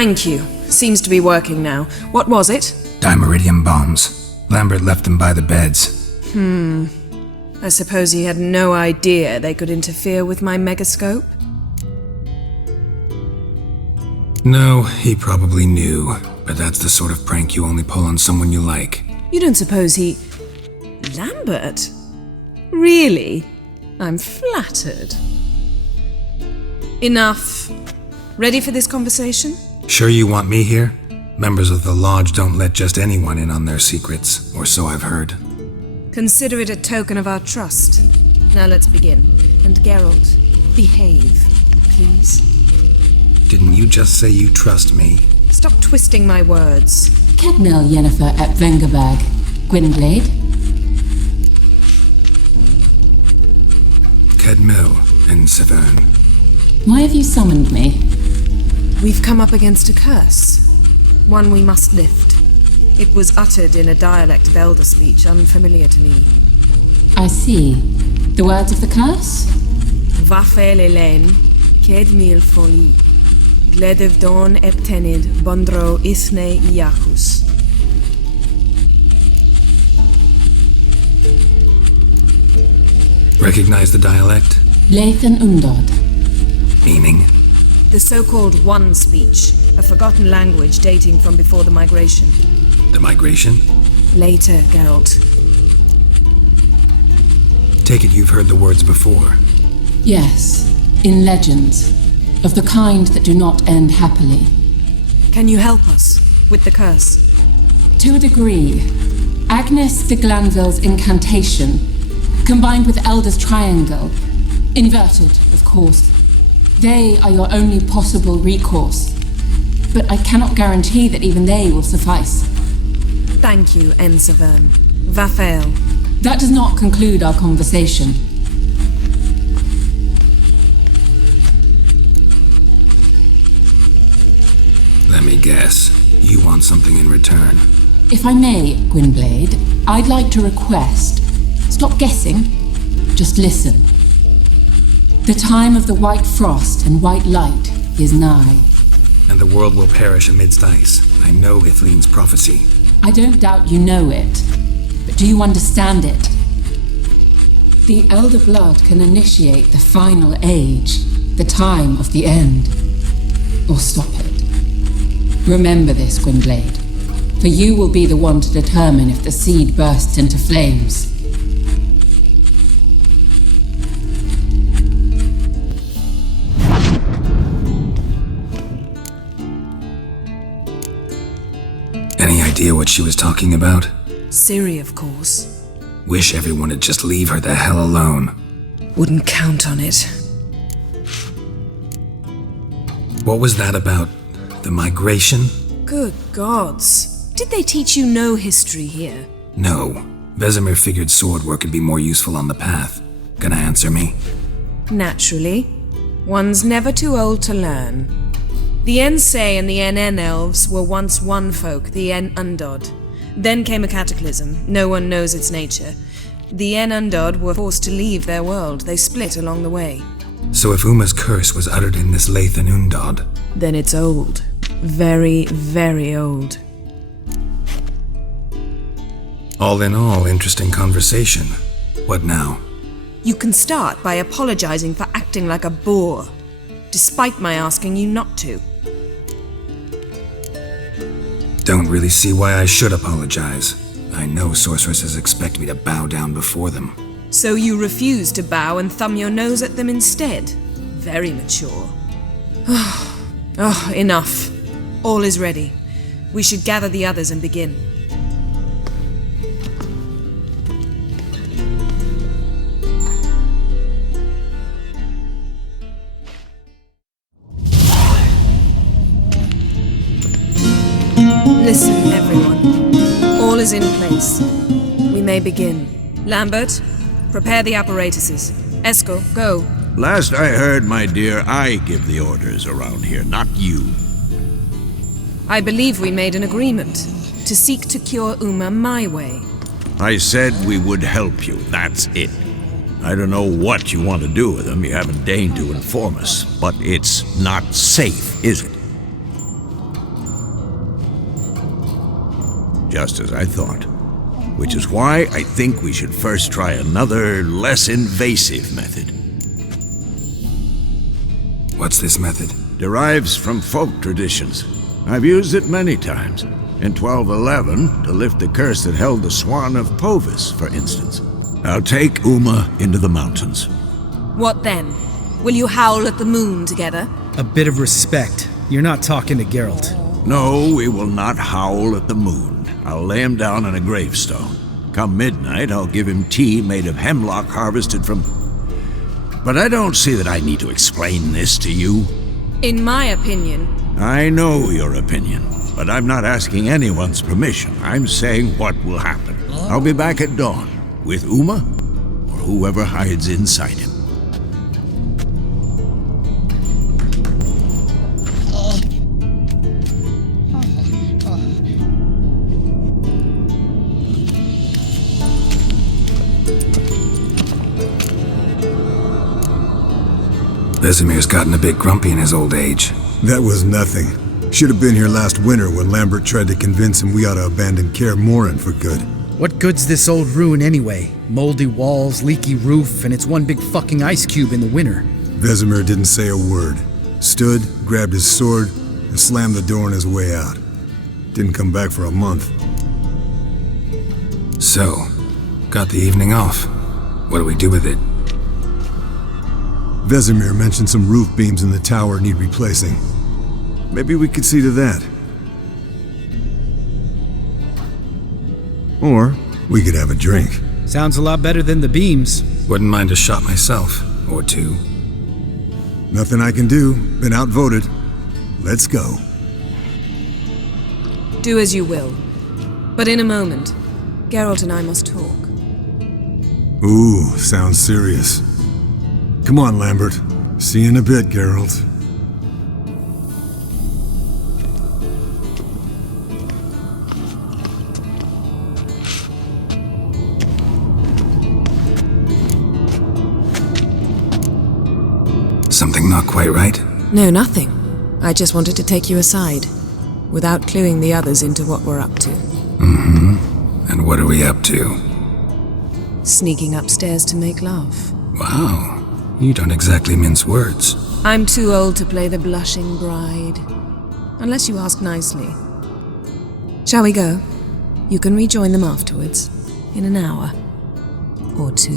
Thank you. Seems to be working now. What was it? Dimeridium bombs. Lambert left them by the beds. I suppose he had no idea they could interfere with my megascope? No, he probably knew, but that's the sort of prank you only pull on someone you like. You don't suppose he... Lambert? Really? I'm flattered. Enough. Ready for this conversation? Sure you want me here? Members of the Lodge don't let just anyone in on their secrets, or so I've heard. Consider it a token of our trust. Now let's begin. And Geralt, behave, please. Didn't you just say you trust me? Stop twisting my words. Kedmil Yennefer at Vengerberg. Gwynblade? Kedmil and Severn. Why have you summoned me? We've come up against a curse. One we must lift. It was uttered in a dialect of Elder speech unfamiliar to me. I see. The words of the curse? Vafel Elaine, Kedmil Foli. Gledev Dawn Eptenid, Bondro Isne Iacus. Recognize the dialect? Lathan Undod. Meaning? The so-called One speech, a forgotten language dating from before the migration. The migration? Later, Geralt. Take it you've heard the words before. Yes, in legends. Of the kind that do not end happily. Can you help us with the curse? To a degree. Agnes de Glanville's incantation, combined with Elder's triangle, inverted, of course. They are your only possible recourse. But I cannot guarantee that even they will suffice. Thank you, Severn. Vafel. That does not conclude our conversation. Let me guess. You want something in return. If I may, Gwynblade, I'd like to request... Stop guessing. Just listen. The time of the white frost and white light is nigh. And the world will perish amidst ice. I know Ithleen's prophecy. I don't doubt you know it. But do you understand it? The Elder Blood can initiate the final age, the time of the end. Or stop it. Remember this, Gwynblade, for you will be the one to determine if the seed bursts into flames. Any idea what she was talking about? Ciri, of course. Wish everyone would just leave her the hell alone. Wouldn't count on it. What was that about? The migration? Good gods. Did they teach you no history here? No. Vesemir figured sword work could be more useful on the path. Gonna answer me? Naturally. One's never too old to learn. The Ensei and the NN elves were once one folk, the En Undod. Then came a cataclysm. No one knows its nature. The En Undod were forced to leave their world. They split along the way. So if Uma's curse was uttered in this Lathan Undod... Then it's old. Very, very old. All in all, interesting conversation. What now? You can start by apologizing for acting like a boor, despite my asking you not to. Don't really see why I should apologize. I know sorceresses expect me to bow down before them. So you refuse to bow and thumb your nose at them instead? Very mature. Oh, enough. All is ready. We should gather the others and begin. Listen, everyone. All is in place. We may begin. Lambert, prepare the apparatuses. Eskel, go. Last I heard, my dear, I give the orders around here, not you. I believe we made an agreement to seek to cure Uma my way. I said we would help you, that's it. I don't know what you want to do with them, you haven't deigned to inform us, but it's not safe, is it? just as I thought. Which is why I think we should first try another, less invasive method. What's this method? Derives from folk traditions. I've used it many times. In 1211, to lift the curse that held the Swan of Povis, for instance. I'll take Uma into the mountains. What then? Will you howl at the moon together? A bit of respect. You're not talking to Geralt. No, we will not howl at the moon. I'll lay him down on a gravestone. Come midnight, I'll give him tea made of hemlock harvested from... But I don't see that I need to explain this to you. In my opinion... I know your opinion, but I'm not asking anyone's permission. I'm saying what will happen. I'll be back at dawn, with Uma, or whoever hides inside him. Vesemir's gotten a bit grumpy in his old age. That was nothing. Should have been here last winter when Lambert tried to convince him we ought to abandon Kaer Morhen for good. What good's this old ruin anyway? Moldy walls, leaky roof, and it's one big fucking ice cube in the winter. Vesemir didn't say a word. Stood, grabbed his sword, and slammed the door on his way out. Didn't come back for a month. So, got the evening off. What do we do with it? Vesemir mentioned some roof beams in the tower need replacing. Maybe we could see to that. Or we could have a drink. Sounds a lot better than the beams. Wouldn't mind a shot myself, or two. Nothing I can do. Been outvoted. Let's go. Do as you will. But in a moment, Geralt and I must talk. Ooh, sounds serious. Come on, Lambert. See you in a bit, Geralt. Something not quite right? No, nothing. I just wanted to take you aside, without cluing the others into what we're up to. Mm-hmm. And what are we up to? Sneaking upstairs to make love. Wow. You don't exactly mince words. I'm too old to play the blushing bride. Unless you ask nicely. Shall we go? You can rejoin them afterwards. In an hour. Or 2.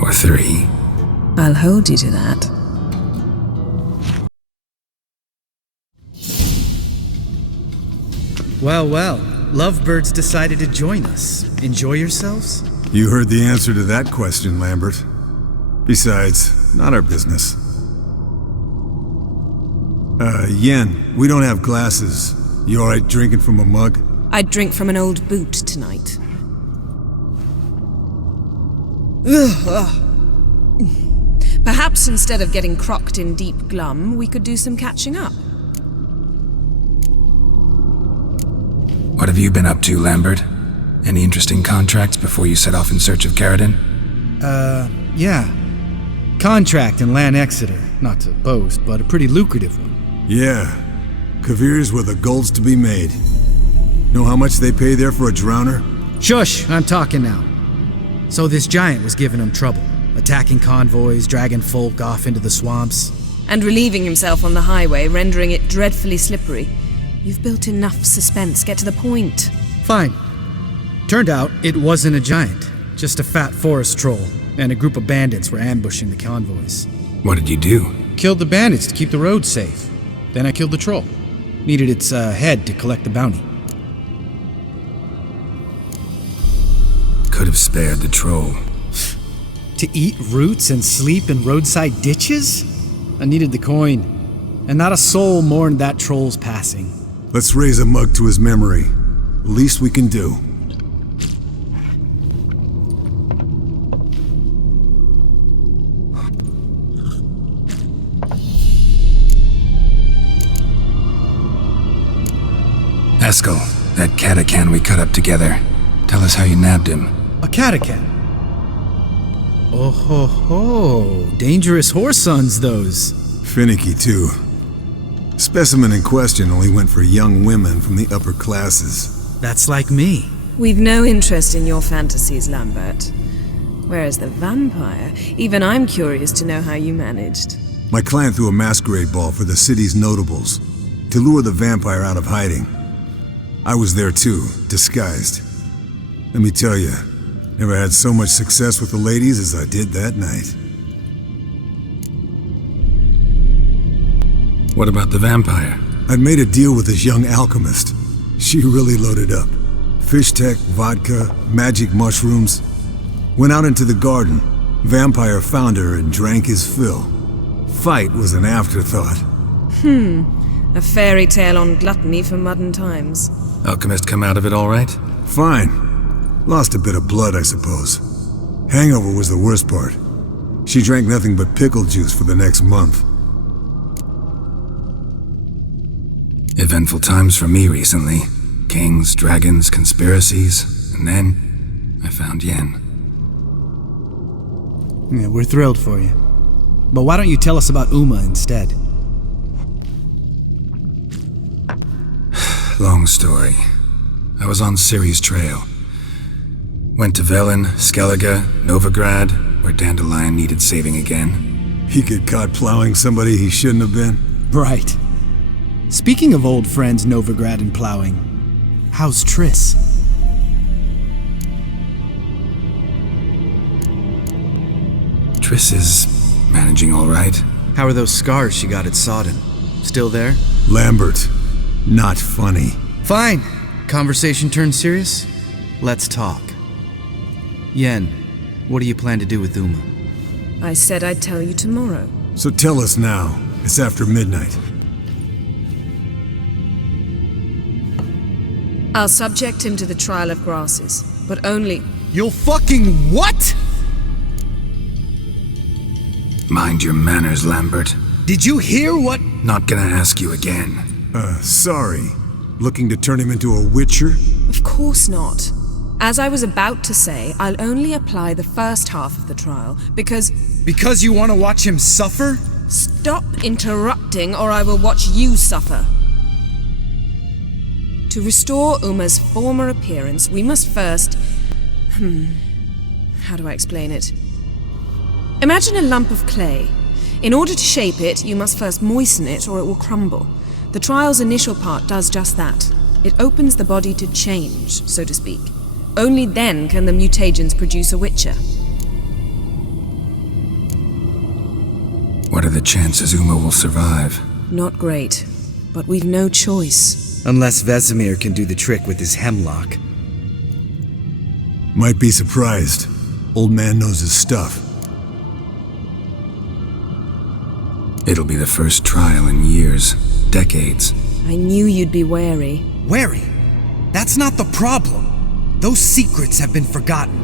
Or 3. I'll hold you to that. Well, well. Lovebirds decided to join us. Enjoy yourselves? You heard the answer to that question, Lambert. Besides, not our business. Yen, we don't have glasses. You alright drinking from a mug? I'd drink from an old boot tonight. Perhaps instead of getting crocked in deep glum, we could do some catching up. What have you been up to, Lambert? Any interesting contracts before you set off in search of Caradon? Yeah. Contract in Lan Exeter. Not to boast, but a pretty lucrative one. Yeah. Kavir's where the gold's to be made. Know how much they pay there for a drowner? Shush! I'm talking now. So this giant was giving him trouble. Attacking convoys, dragging folk off into the swamps. And relieving himself on the highway, rendering it dreadfully slippery. You've built enough suspense. Get to the point. Fine. Turned out it wasn't a giant. Just a fat forest troll. And a group of bandits were ambushing the convoys. What did you do? Killed the bandits to keep the roads safe. Then I killed the troll. Needed its head to collect the bounty. Could have spared the troll. To eat roots and sleep in roadside ditches? I needed the coin. And not a soul mourned that troll's passing. Let's raise a mug to his memory. Least we can do. Eskel, that catacan we cut up together. Tell us how you nabbed him. A catacan? Oh ho ho. Dangerous horse sons, those. Finicky, too. Specimen in question only went for young women from the upper classes. That's like me. We've no interest in your fantasies, Lambert. Whereas the vampire, even I'm curious to know how you managed. My clan threw a masquerade ball for the city's notables to lure the vampire out of hiding. I was there too, disguised. Let me tell you, never had so much success with the ladies as I did that night. What about the vampire? I'd made a deal with this young alchemist. She really loaded up. Fish tech, vodka, magic mushrooms. Went out into the garden. Vampire found her and drank his fill. Fight was an afterthought. A fairy tale on gluttony for modern times. Alchemist come out of it all right? Fine. Lost a bit of blood, I suppose. Hangover was the worst part. She drank nothing but pickle juice for the next month. Eventful times for me recently. Kings, dragons, conspiracies, and then I found Yen. Yeah, we're thrilled for you. But why don't you tell us about Uma instead? Long story. I was on Ciri's trail. Went to Velen, Skellige, Novigrad, where Dandelion needed saving again. He get caught plowing somebody he shouldn't have been. Right. Speaking of old friends Novigrad and plowing, how's Triss? Triss is managing all right. How are those scars she got at Sodden? Still there? Lambert. Not funny. Fine. Conversation turned serious? Let's talk. Yen, what do you plan to do with Uma? I said I'd tell you tomorrow. So tell us now. It's after midnight. I'll subject him to the trial of grasses, but only... You'll fucking what? Mind your manners, Lambert. Did you hear what? Not gonna ask you again. Sorry. Looking to turn him into a witcher? Of course not. As I was about to say, I'll only apply the first half of the trial, because... Because you want to watch him suffer? Stop interrupting, or I will watch you suffer. To restore Uma's former appearance, we must first... How do I explain it? Imagine a lump of clay. In order to shape it, you must first moisten it, or it will crumble. The trial's initial part does just that. It opens the body to change, so to speak. Only then can the mutagens produce a witcher. What are the chances Uma will survive? Not great, but we've no choice. Unless Vesemir can do the trick with his hemlock. Might be surprised. Old man knows his stuff. It'll be the first trial in years, decades. I knew you'd be wary. Wary? That's not the problem. Those secrets have been forgotten,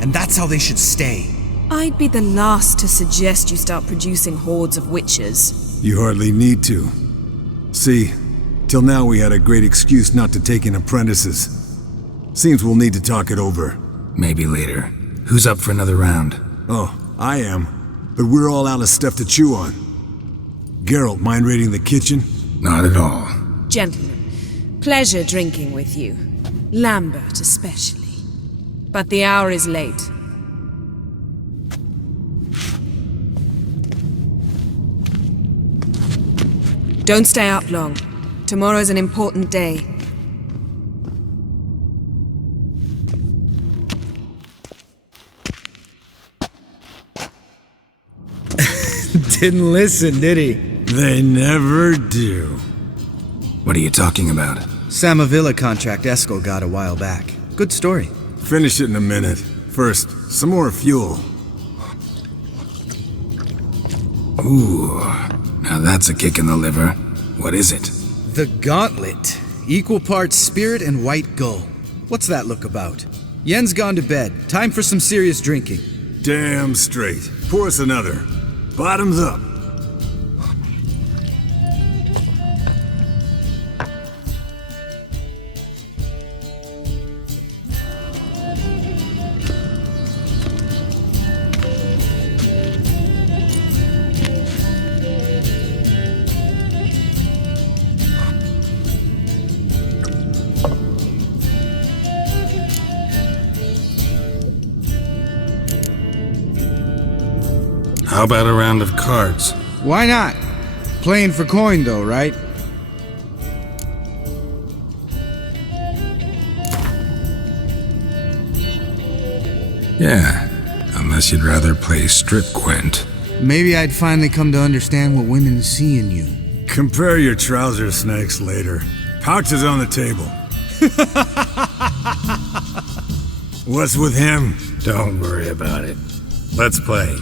and that's how they should stay. I'd be the last to suggest you start producing hordes of witches. You hardly need to. See, till now we had a great excuse not to take in apprentices. Seems we'll need to talk it over. Maybe later. Who's up for another round? Oh, I am. But we're all out of stuff to chew on. Geralt, mind raiding the kitchen? Not at all. Gentlemen, pleasure drinking with you. Lambert especially. But the hour is late. Don't stay up long. Tomorrow's an important day. Didn't listen, did he? They never do. What are you talking about? Samavilla contract Eskel got a while back. Good story. Finish it in a minute. First, some more fuel. Ooh, now that's a kick in the liver. What is it? The Gauntlet. Equal parts spirit and white gull. What's that look about? Yen's gone to bed. Time for some serious drinking. Damn straight. Pour us another. Bottoms up. How about a round of cards? Why not? Playing for coin, though, right? Yeah, unless you'd rather play strip quint. Maybe I'd finally come to understand what women see in you. Compare your trouser snakes later. Pouch is on the table. What's with him? Don't worry about it. Let's play.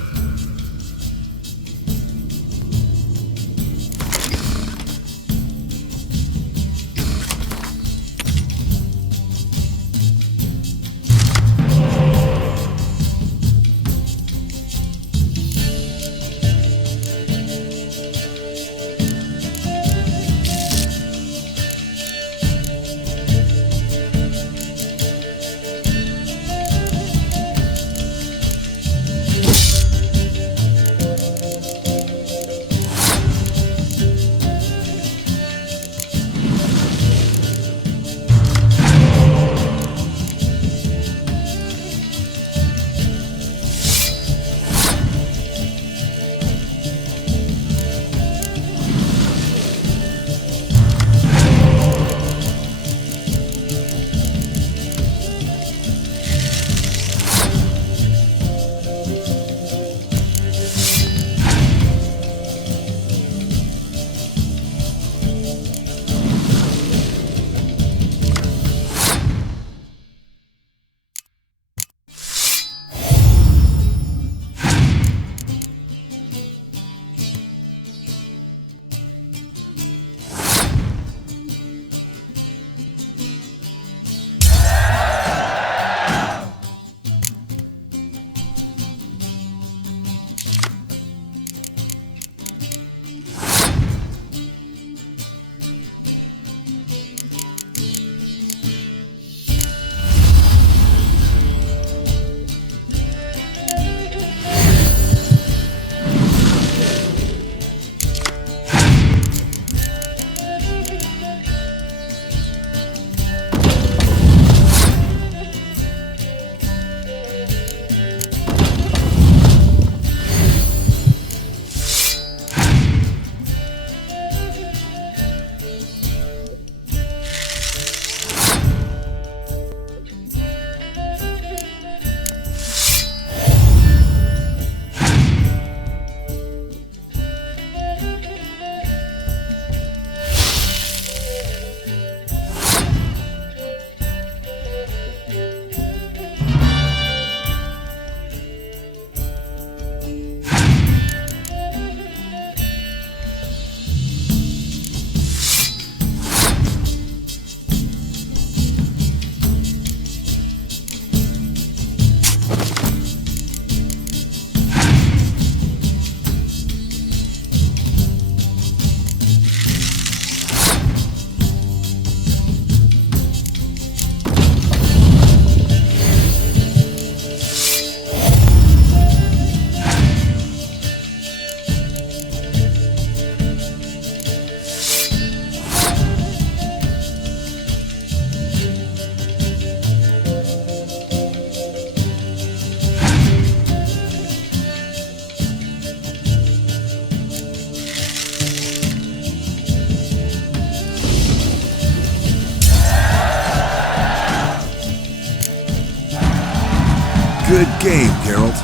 Good game, Geralt.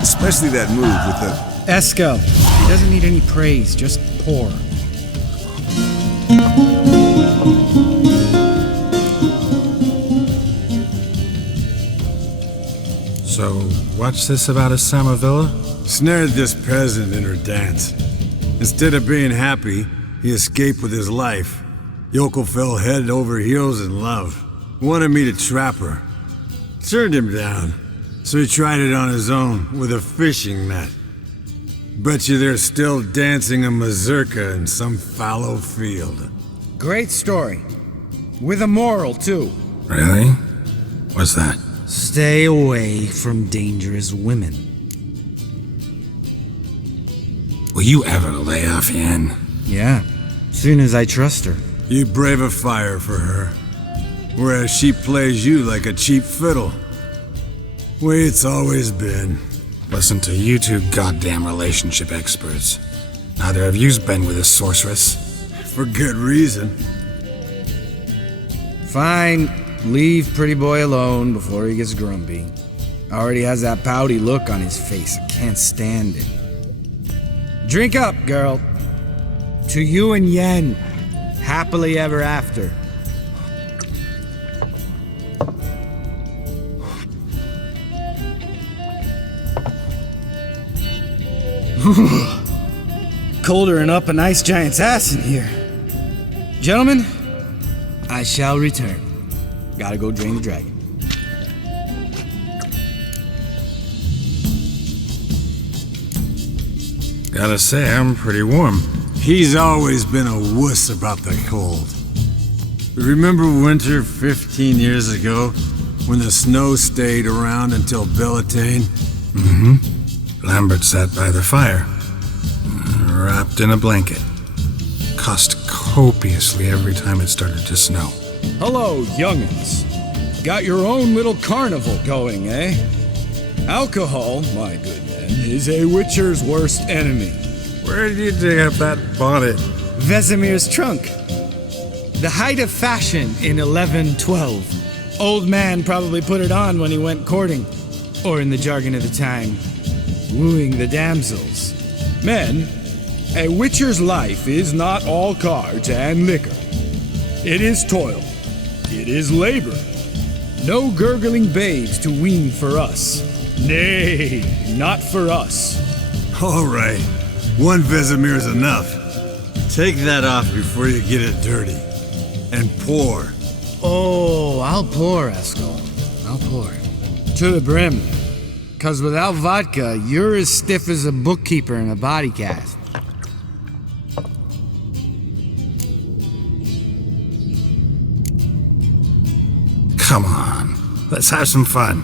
Especially that move with the... Eskel. He doesn't need any praise, just pour. So, what's this about a Samavilla? Snared this peasant in her dance. Instead of being happy, he escaped with his life. Yokel fell head over heels in love. Wanted me to trap her. Turned him down. So he tried it on his own with a fishing net. Bet you they're still dancing a mazurka in some fallow field. Great story. With a moral, too. Really? What's that? Stay away from dangerous women. Will you ever lay off, Yen? Yeah, soon as I trust her. You brave a fire for her. Whereas she plays you like a cheap fiddle. Way it's always been. Listen to you two goddamn relationship experts. Neither of you's been with a sorceress. For good reason. Fine. Leave Pretty Boy alone before he gets grumpy. Already has that pouty look on his face. I can't stand it. Drink up, girl. To you and Yen. Happily ever after. Colder than up an ice giant's ass in here. Gentlemen, I shall return. Gotta go drain the dragon. Gotta say, I'm pretty warm. He's always been a wuss about the cold. Remember winter 15 years ago, when the snow stayed around until Bellatane? Mm-hmm. Lambert sat by the fire, wrapped in a blanket. Cussed copiously every time it started to snow. Hello, young'uns. Got your own little carnival going, eh? Alcohol, my good men, is a witcher's worst enemy. Where did you dig up that bonnet? Vesemir's trunk. The height of fashion in 1112. Old man probably put it on when he went courting, or in the jargon of the time, wooing the damsels. Men, a witcher's life is not all cards and liquor. It is toil. It is labor. No gurgling babes to wean for us. Nay, not for us. All right, one Vesemir's enough. Take that off before you get it dirty. And pour. Oh, I'll pour, Eskel. I'll pour. To the brim. 'Cause without vodka, you're as stiff as a bookkeeper in a body cast. Come on, let's have some fun.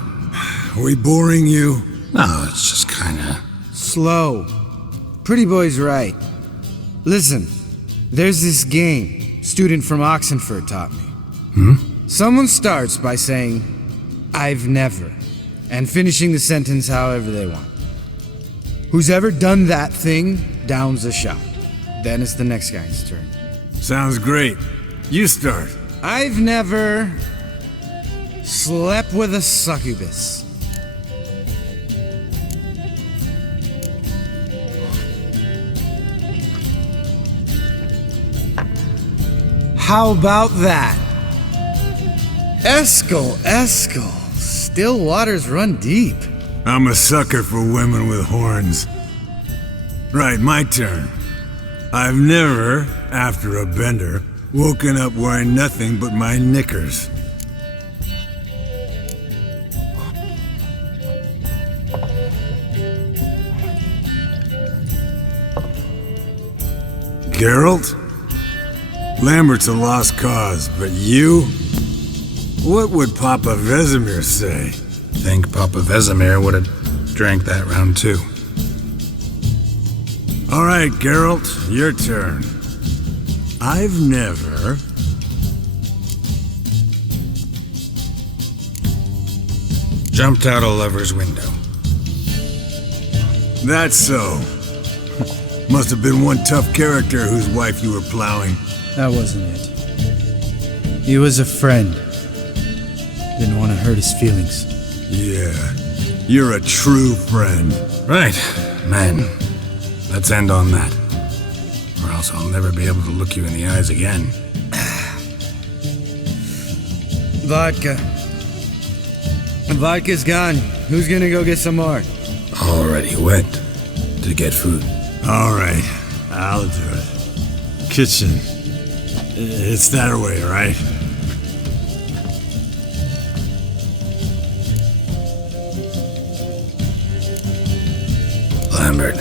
We boring you? No, it's just kinda... Slow. Pretty Boy's right. Listen, there's this game student from Oxenford taught me. Someone starts by saying, "I've never," and finishing the sentence however they want. Who's ever done that thing downs a shot. Then it's the next guy's turn. Sounds great. You start. I've never slept with a succubus. How about that? Eskel, still waters run deep. I'm a sucker for women with horns. Right, my turn. I've never, after a bender, woken up wearing nothing but my knickers. Geralt? Lambert's a lost cause, but you? What would Papa Vesemir say? Think Papa Vesemir would have drank that round too. All right, Geralt, your turn. I've never... Jumped out a lover's window. That's so. Must have been one tough character whose wife you were plowing. That wasn't it. He was a friend. Didn't want to hurt his feelings. Yeah, you're a true friend. Right, man. Let's end on that. Or else I'll never be able to look you in the eyes again. Vodka. Vodka's gone. Who's gonna go get some more? Already went to get food. All right, I'll do it. Kitchen. It's that way, right? Lambert.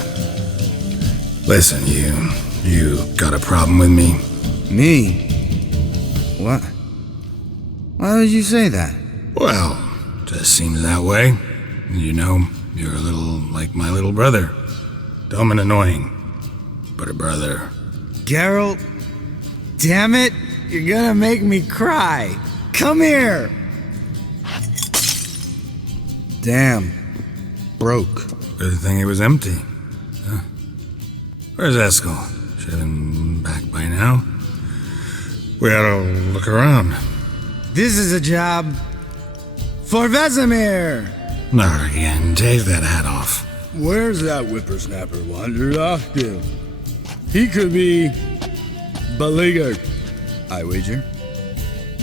Listen, you got a problem with me? Me? What? Why would you say that? Well, just seems that way. You know, you're a little like my little brother. Dumb and annoying, but a brother. Geralt, damn it, you're gonna make me cry. Come here. Damn, broke. Good thing it was empty. Huh? Where's Eskel? Should have been back by now. We ought to look around. This is a job for Vesemir! Not again. Take that hat off. Where's that whippersnapper wandered off to? He could be beleaguered, I wager.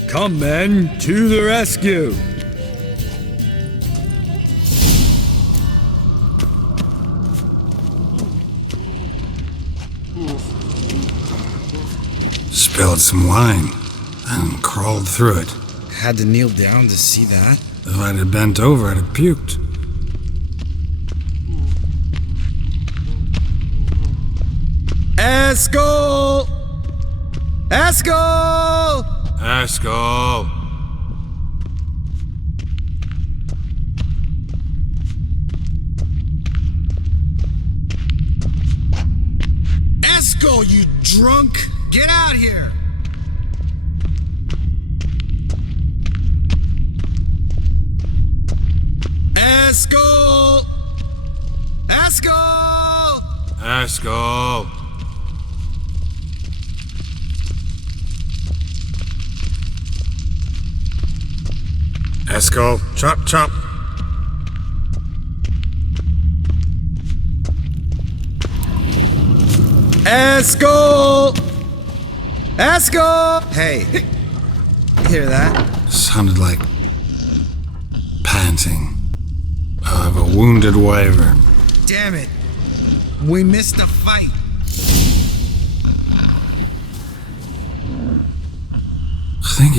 Come, men, to the rescue! Spilled some wine and crawled through it. Had to kneel down to see that. If I'd have bent over, I'd have puked. Eskel! Eskel! Eskel! Eskel, you drunk! Get out here! Eskel! Eskel! Eskel! Eskel, chop, chop. Eskel! Eskel! Hey, hear that? Sounded like panting of a wounded wyvern. Damn it! We missed a fight! Think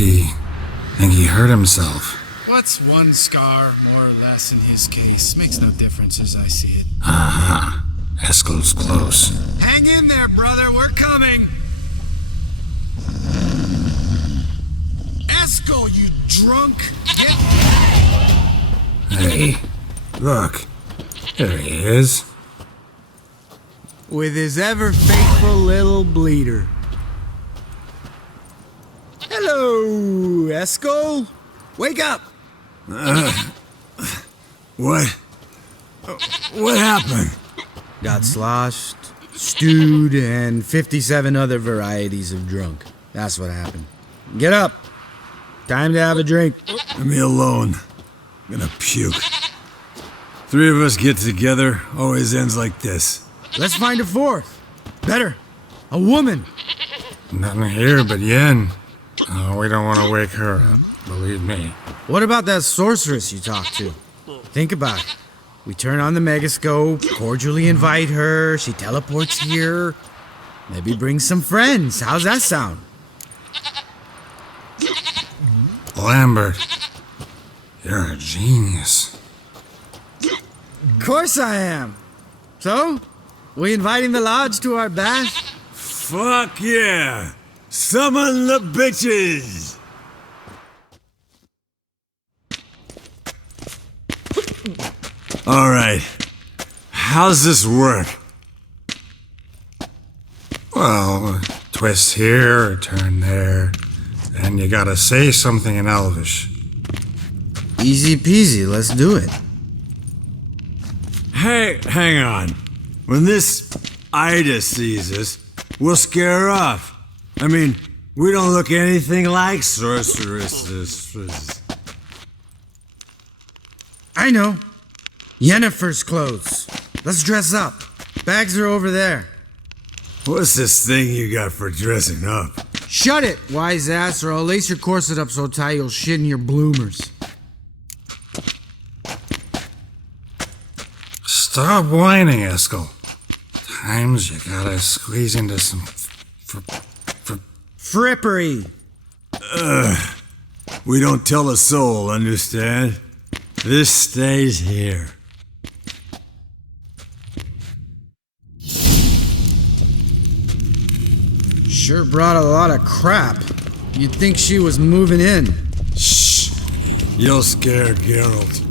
he hurt himself. What's one scar more or less in his case? Makes no difference as I see it. Aha. Eskel's close. Hang in there, brother, we're coming! Eskel, you drunk! Get... Hey, look. There he is. With his ever faithful little bleeder. Hello, Eskel. Wake up! What? What happened? Got sloshed, stewed, and 57 other varieties of drunk. That's what happened. Get up. Time to have a drink. Leave me alone. I'm gonna puke. Three of us get together, always ends like this. Let's find a fourth. Better. A woman. Nothing here but Yen. Oh, we don't want to wake her up, believe me. What about that sorceress you talked to? Think about it. We turn on the megascope, cordially invite her, she teleports here. Maybe bring some friends. How's that sound? Lambert, you're a genius. Of course I am. So, we inviting the lodge to our bath? Fuck yeah! Summon the bitches! Alright. How's this work? Well, twist here, or turn there, and you gotta say something in Elvish. Easy peasy, let's do it. Hey, hang on. When this Ida sees us, we'll scare her off. I mean, we don't look anything like sorceresses. I know. Yennefer's clothes. Let's dress up. Bags are over there. What's this thing you got for dressing up? Shut it, wise ass, or I'll lace your corset up so tight you'll shit in your bloomers. Stop whining, Eskel. Times you gotta squeeze into some Frippery. We don't tell a soul, understand? This stays here. Sure brought a lot of crap. You'd think she was moving in. Shh. You'll scare Geralt.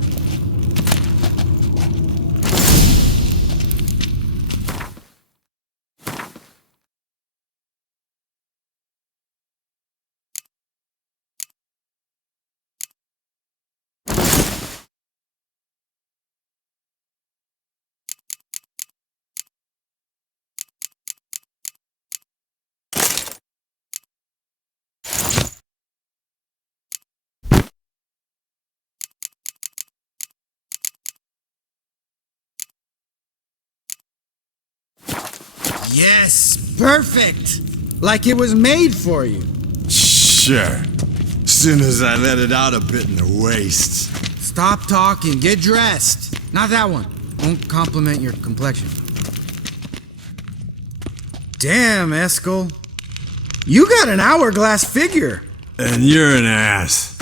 Yes, perfect! Like it was made for you. Sure. Soon as I let it out a bit in the wastes. Stop talking, get dressed. Not that one. Won't compliment your complexion. Damn, Eskel. You got an hourglass figure. And you're an ass.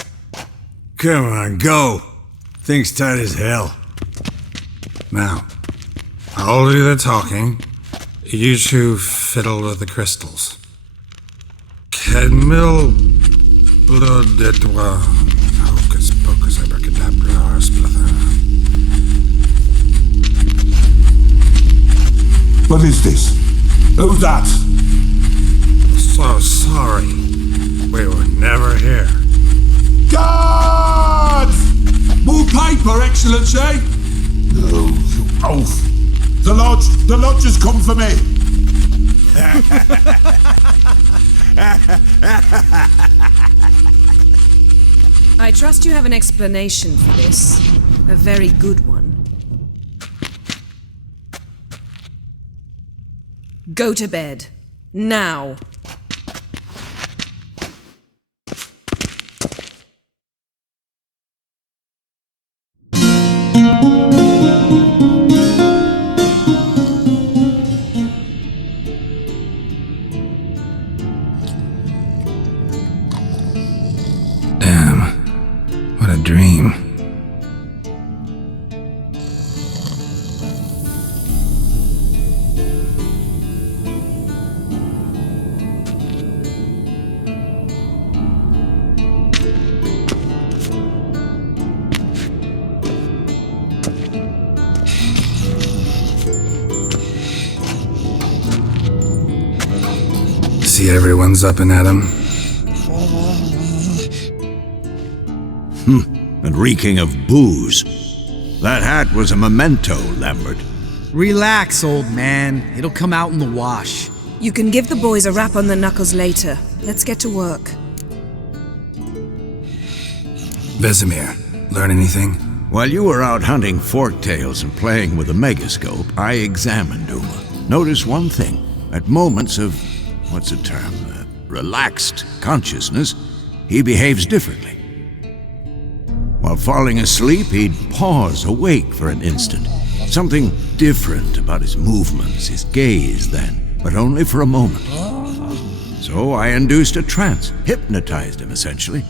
Come on, go. Thing's tight as hell. Now, I'll do the talking. You two fiddle with the crystals. Kedmil blood et hocus pocus abracadabra splather. What is this? Who's that? So sorry. We were never here. Guards! More paper, Excellency! No, you oaf! The lodge has come for me! I trust you have an explanation for this. A very good one. Go to bed. Now. Damn. What a dream. See everyone's up and at 'em. And reeking of booze. That hat was a memento, Lambert. Relax, old man. It'll come out in the wash. You can give the boys a rap on the knuckles later. Let's get to work. Vesemir, learn anything? While you were out hunting forktails and playing with a megascope, I examined Uma. Notice one thing. At moments of, what's the term, relaxed consciousness, he behaves differently. While falling asleep, he'd pause awake for an instant. Something different about his movements, his gaze then, but only for a moment. So I induced a trance, hypnotized him essentially.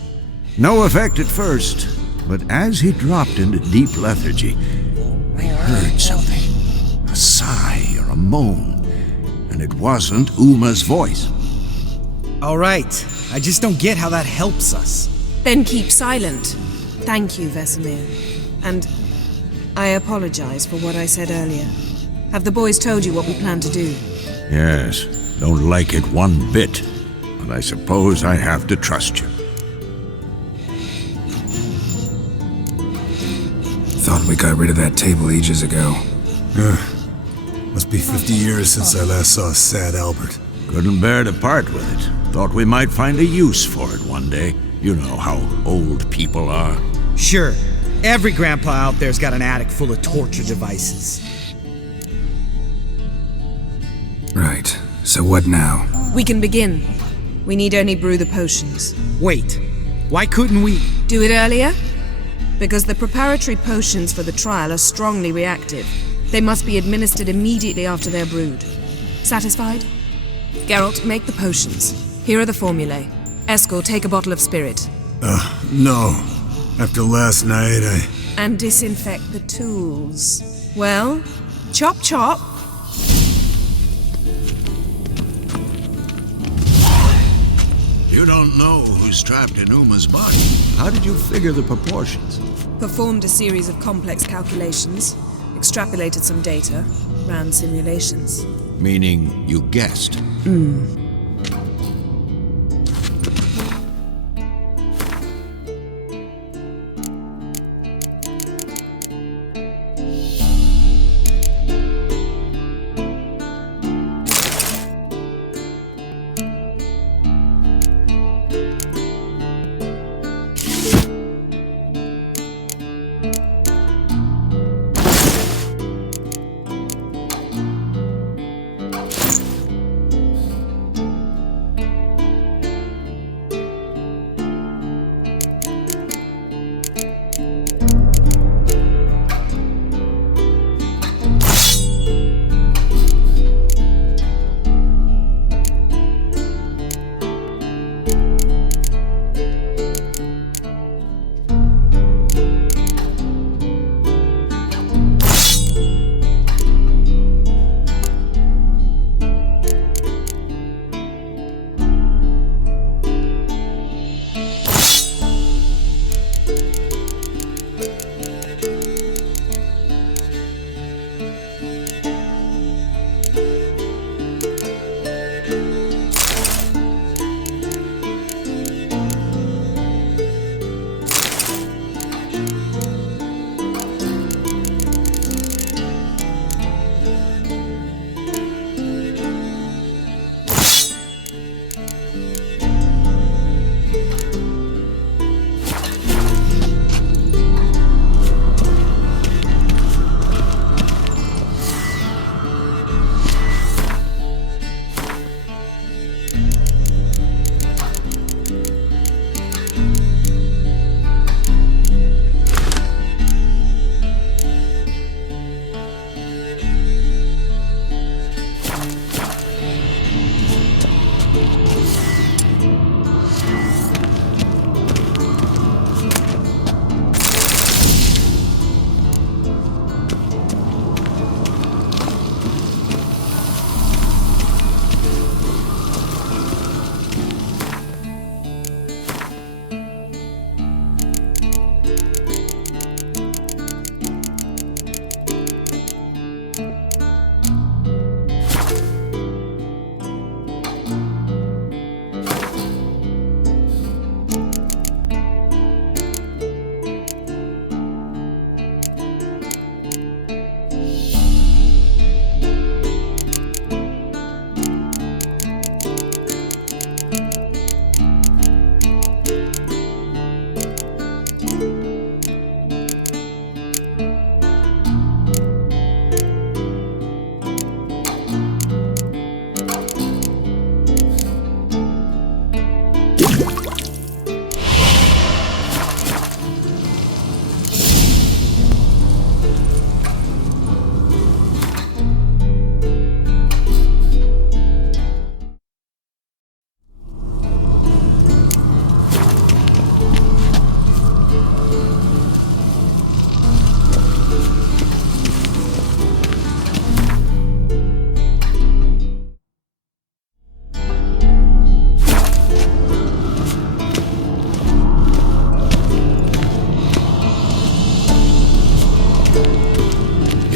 No effect at first, but as he dropped into deep lethargy, I heard something. A sigh or a moan, and it wasn't Uma's voice. All right. I just don't get how that helps us. Then keep silent. Thank you, Vesemir. And I apologize for what I said earlier. Have the boys told you what we plan to do? Yes, don't like it one bit, but I suppose I have to trust you. Thought we got rid of that table ages ago. Must be 50 years since I last saw sad Albert. Couldn't bear to part with it. Thought we might find a use for it one day. You know how old people are. Sure. Every grandpa out there's got an attic full of torture devices. Right. So what now? We can begin. We need only brew the potions. Wait. Why couldn't we... Do it earlier? Because the preparatory potions for the trial are strongly reactive. They must be administered immediately after they're brewed. Satisfied? Geralt, make the potions. Here are the formulae. Eskel, take a bottle of spirit. No. After last night, And disinfect the tools. Well, chop chop. You don't know who's trapped in Uma's body. How did you figure the proportions? Performed a series of complex calculations, extrapolated some data, ran simulations. Meaning you guessed.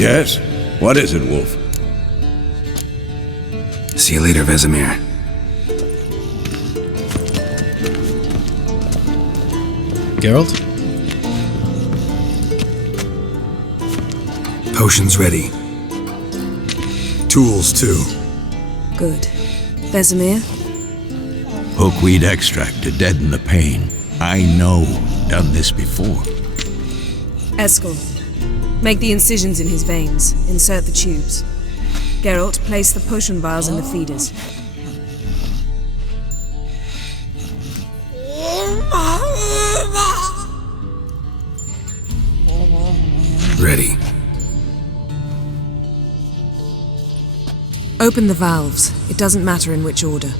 Yes? What is it, Wolf? See you later, Vesemir. Geralt? Potions ready. Tools, too. Good. Vesemir? Hookweed extract to deaden the pain. I know. Done this before. Eskel. Make the incisions in his veins. Insert the tubes. Geralt, place the potion vials in the feeders. Ready. Open the valves. It doesn't matter in which order.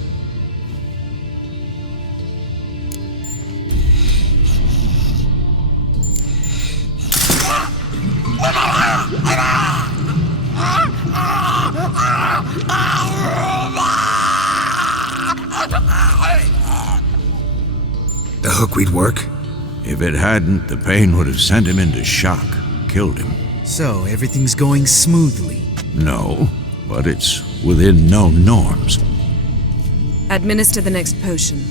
The hookweed work? If it hadn't, the pain would have sent him into shock, killed him. So, everything's going smoothly. No, but it's within known norms. Administer the next potion.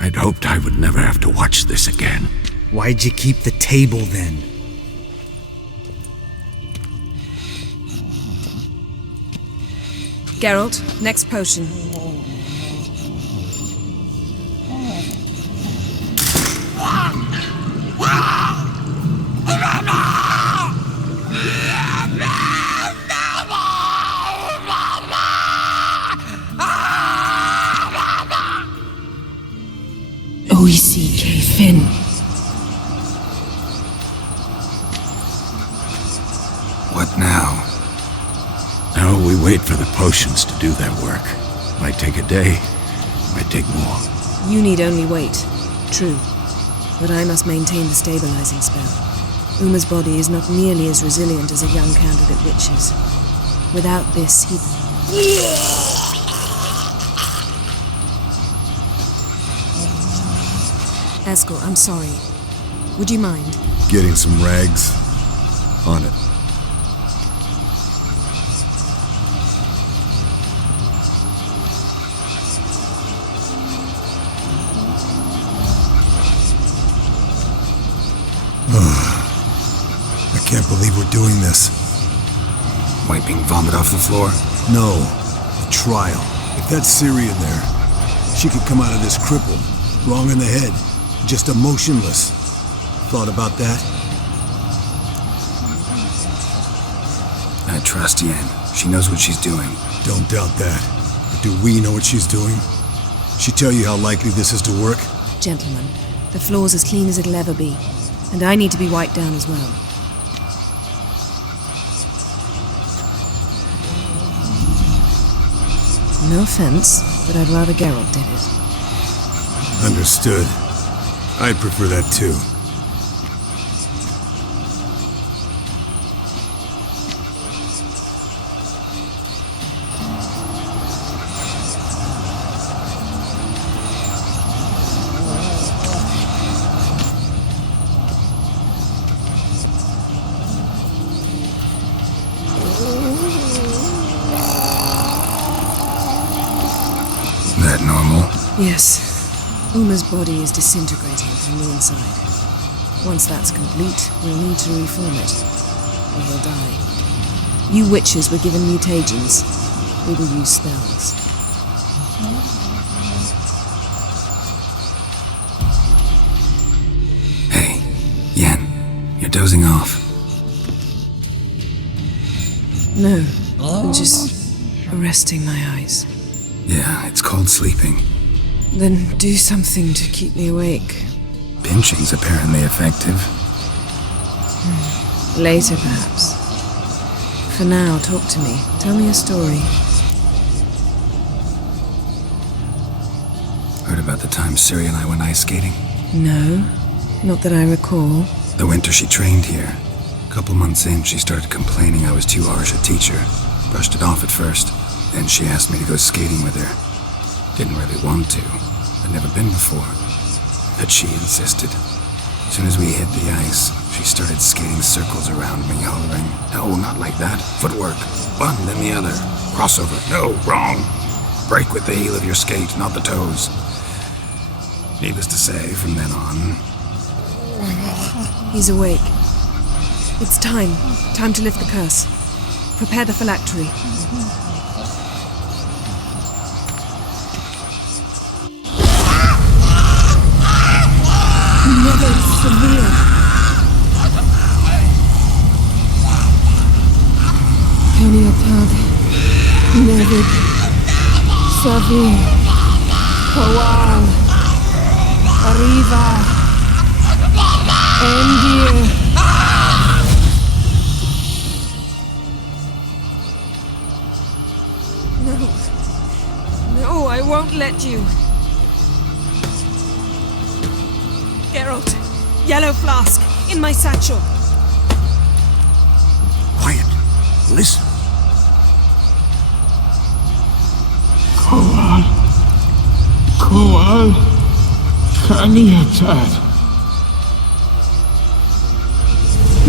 I'd hoped I would never have to watch this again. Why'd you keep the table then? Geralt, next potion. O-E-C-K Finn. What now? Now we wait for the potions to do their work. Might take a day, might take more. You need only wait. True. But I must maintain the stabilizing spell. Uma's body is not nearly as resilient as a young candidate witch's. Without this, he... Eskel, I'm sorry. Would you mind? Getting some rags. On it. I can't believe we're doing this. Wiping vomit off the floor? No. The trial. If that's Ciri in there, she could come out of this crippled, wrong in the head, just emotionless. Thought about that? I trust Yen. She knows what she's doing. Don't doubt that. But do we know what she's doing? She tell you how likely this is to work? Gentlemen, the floor's as clean as it'll ever be. And I need to be wiped down as well. No offense, but I'd rather Geralt did it. Understood. I'd prefer that too. That normal? Yes. Uma's body is disintegrating from the inside. Once that's complete, we'll need to reform it, or he'll die. You witches were given mutagens. We will use spells. Hey, Yen, you're dozing off. No, I'm just resting my eyes. Yeah, it's called sleeping. Then do something to keep me awake. Pinching's apparently effective. Later, perhaps. For now, talk to me. Tell me a story. Heard about the time Ciri and I went ice skating? No, not that I recall. The winter she trained here. A couple months in, she started complaining I was too harsh a teacher. Brushed it off at first. Then she asked me to go skating with her. Didn't really want to. I'd never been before. But she insisted. As soon as we hit the ice, she started skating circles around me, hollering, "No, not like that. Footwork. One, then the other. Crossover. No, wrong. Break with the heel of your skate, not the toes." Needless to say, from then on... He's awake. It's time. Time to lift the curse. Prepare the phylactery. Never severe. Kaniatad. Nevid. Savi. Kawal. Arriva. Endir. No, I won't let you. Geralt, yellow flask, in my satchel. Quiet. Listen. Kowal. Kaniatad.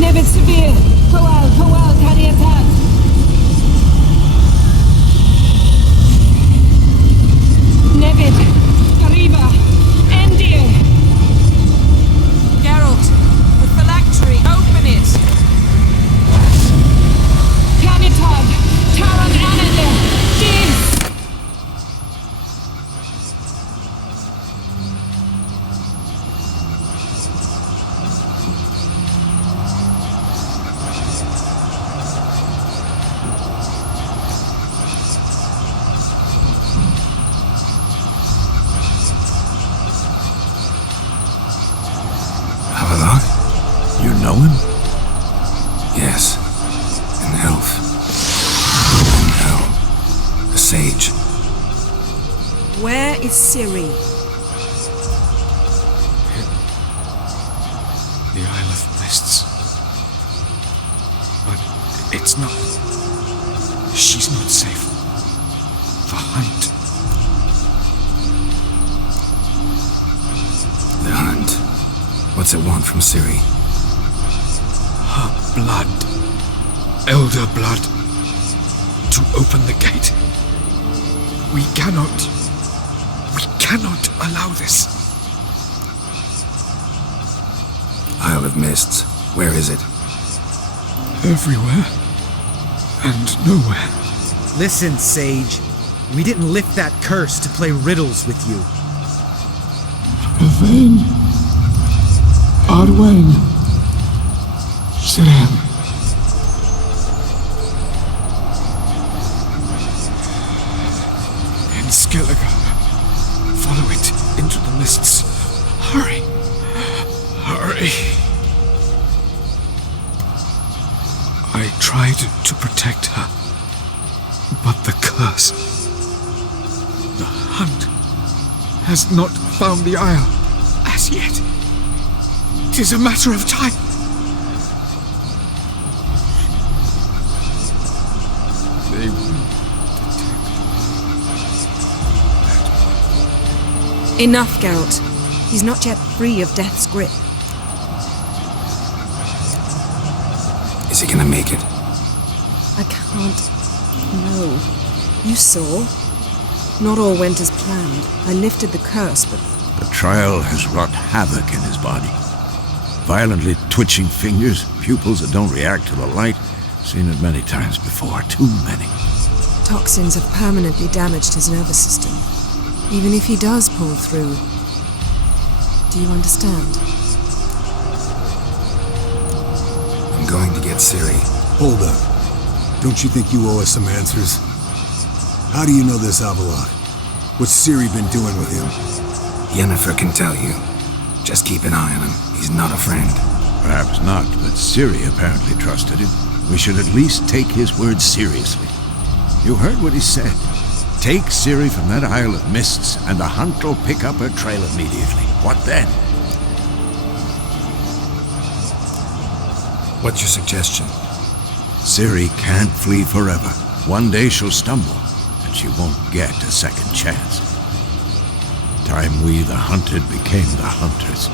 Nevid severe. Kowal, Kaniatad. Nevid, Arriba, Endir. Geralt, the phylactery, open it. Kaniatad, Taran Ananda, Dis. You know him? Yes. An elf. An elf. A sage. Where is Ciri? The Isle of Mists. But it's not... She's not safe. The hunt. The hunt. What's it want from Ciri? Her blood. Elder blood. To open the gate. We cannot allow this. Isle of Mists. Where is it? Everywhere. And nowhere. Listen, Sage. We didn't lift that curse to play riddles with you. Yvain. Arwen. Sam. In Skellige. Follow it into the mists. Hurry. Hurry. I tried to protect her, but the curse... The hunt has not found the Isle as yet. It is a matter of time. They will detect. Enough, Geralt. He's not yet free of death's grip. Is he gonna make it? I can't. No. You saw. Not all went as planned. I lifted the curse, but... The trial has wrought havoc in his body. Violently twitching fingers, pupils that don't react to the light. Seen it many times before, too many. Toxins have permanently damaged his nervous system. Even if he does pull through. Do you understand? I'm going to get Ciri. Hold up. Don't you think you owe us some answers? How do you know this Avalok? What's Ciri been doing with him? Yennefer can tell you. Just keep an eye on him. He's not a friend. Perhaps not, but Ciri apparently trusted him. We should at least take his words seriously. You heard what he said. Take Ciri from that Isle of Mists, and the hunt will pick up her trail immediately. What then? What's your suggestion? Ciri can't flee forever. One day she'll stumble, and she won't get a second chance. Time we, the hunted, became the hunters.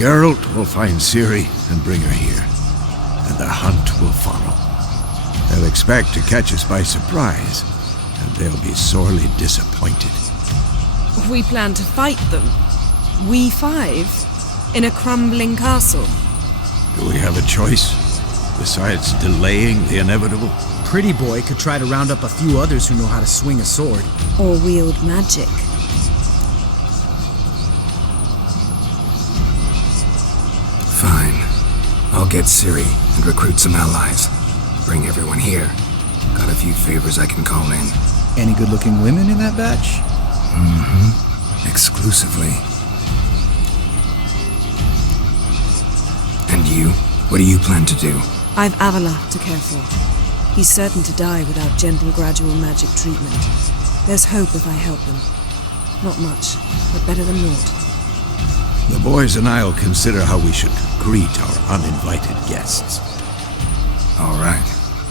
Geralt will find Ciri and bring her here, and the hunt will follow. They'll expect to catch us by surprise, and they'll be sorely disappointed. We plan to fight them. We 5? In a crumbling castle. Do we have a choice, besides delaying the inevitable? Pretty Boy could try to round up a few others who know how to swing a sword. Or wield magic. Fine. I'll get Ciri and recruit some allies. Bring everyone here. Got a few favors I can call in. Any good-looking women in that batch? Mm-hmm. Exclusively. And you? What do you plan to do? I've Avalach to care for. He's certain to die without gentle, gradual magic treatment. There's hope if I help him. Not much, but better than naught. The boys and I'll consider how we should greet our uninvited guests. All right.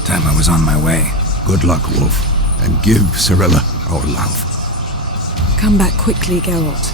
Time I was on my way. Good luck, Wolf, and give Cirilla our love. Come back quickly, Geralt.